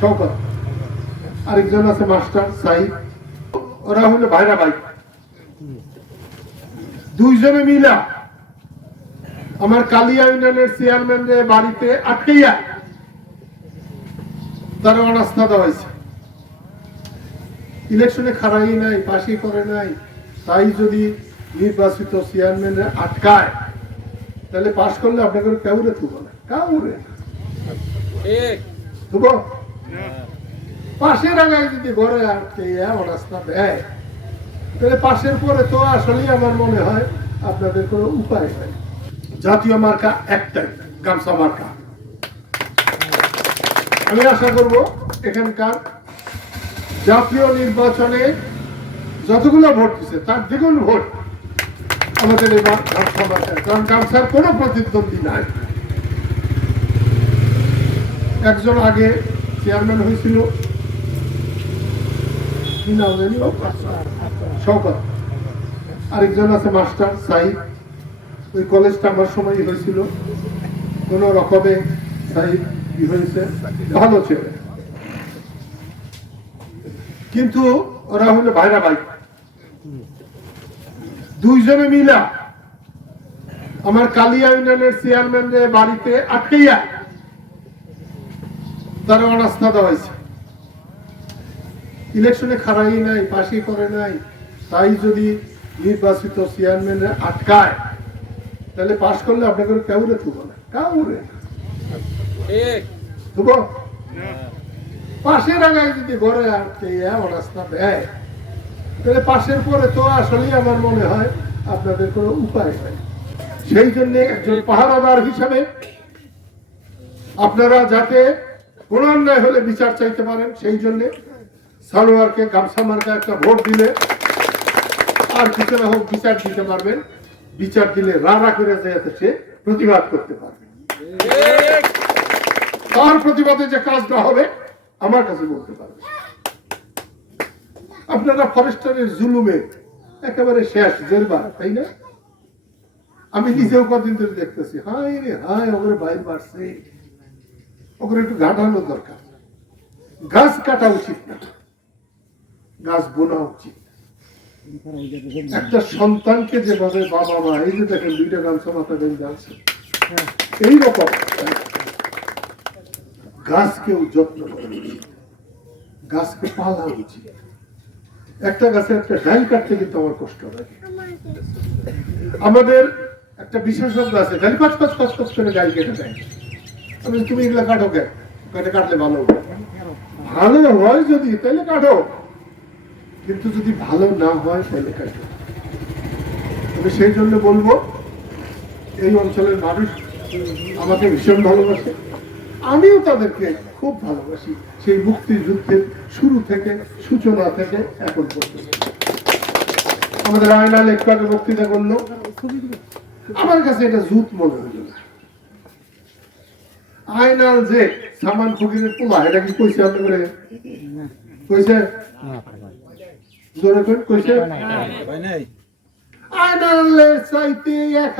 শওকত। আরেকজন আছে মাস্টার সাহিদ। ওরা হলো ভাইরা ভাই। দুইজনে মিলা আমার কালিয়া ইউনিয়নের চেয়ারম্যান বাড়িতে আটকাইয়া তারা অনাস্থা দেওয়া হয়েছে ইলেকশনে খারাই নাই পাশই করে নাই। তাই যদি নির্বাচিত চেয়ারম্যানের আটকায় তাহলে পাশ করলে আপনাকে কেউরে থুব না। কাউরে থুব? পাশের আগায় যদি ঘরে আটকে অনাস্থা দেয়, তাহলে পাশের পরে তো আসলেই আমার মনে হয় আপনাদের কোনো উপায় নাই। জাতীয় মার্কা একটাই, গামছা মার্কা। আমি আশা করব এখানকার জাতীয় নির্বাচনে যতগুলো ভোট দিচ্ছে তার দ্বিগুণ ভোট আমাদের এবার গামছা মার্কায় কারণ গামছার কোনো প্রতিদ্বন্দ্বী নাই। একজন আগে চেয়ারম্যান হয়েছিল। শওকত আরেকজন আছে মাস্টার সাহিদ ওই কলেজটা আমার সময় হয়েছিল। কোন রকমে সাহিদ কি হয়েছে। ভালো ছেলে। কিন্তু ওরা হলো ভাইরা ভাই। দুইজনে মিলা আমার কালিয়া ইউনিয়নের চেয়ারম্যান বাড়িতে আটকাইয়া তারা অনাস্থা দেওয়া হয়েছে ইলেকশনে খারাই নাই পাশই করে নাই তাই যদি নির্বাচিত চেয়ারম্যানের আটকায় তাহলে পাশ করলে আপনাকে কেউরে থুব না। কাউরে। থুব? পাশের আগায় যদি ঘরে আটকে অনাস্থা দেয় তাহলে পাশের পরে তো আসলেই আমার মনে হয় আপনাদের কোনো উপায় নাই। সেই জন্য একজন পাহারাদার হিসাবে আপনারা যাতে কোন অন্যায় হলে বিচার চাইতে পারেন, সেই জন্য সালোয়ারকে গামছা মার্কা একটা ভোট দিলে আর কিছু না হোক বিচার দিতে পারবেন। বিচার দিলে রাড়া করে যাতে সে প্রতিবাদ করতে পারবে। তার প্রতিবাদে যে কাজটা হবে, আমার কাছে বলতে পারবে। আপনারা ফরেস্টারের জুলুমে একেবারে শেষ জেলবার তাই না? আমি নিজেও কদিন ধরে দেখতেছি হাই রে হাই ওগুলো বাইর বাড়ছে। ওগুলো একটু ঘাটানোর দরকার। গাছ কাটা উচিত না। গাছ বোনা উচিত। একটা সন্তানকে যেভাবে বাবা মা, এই যে দেখেন দুইটা গামছা মাথা বেঁধে আছে এইরকম গাছকেও যত্ন করা উচিত গাছকে পালা উচিত। একটা গাছে একটা ডাল কাটতে কিন্তু আমার কষ্ট লাগে আমাদের একটা বিশেষজ্ঞ আছে খালি কচ কচ কচ কচ করে গাড়ি কেটে দেয়। তুমি এগুলা কাটো কাটলে ভালো ভালো হয় যদি, তাহলে কাটো। কিন্তু যদি ভালো না হয়, তাহলে কাটো। সেই জন্য বলব, এই অঞ্চলের মানুষ আমাকে ভীষণ ভালোবাসে। আমিও তাদেরকে খুব ভালোবাসি। সেই মুক্তিযুদ্ধের শুরু থেকে, সূচনা থেকে, এখন পর্যন্ত। আমাদের আয়না লেখকে বক্তৃতা করল। আমার কাছে এটা জুত মনে হলো না। আয়নাল যে সামান ফকিরের পোলা এটা কি কইছে আপনি করে কইছে জোরে কই কইছে আয়নালের চাইতে এক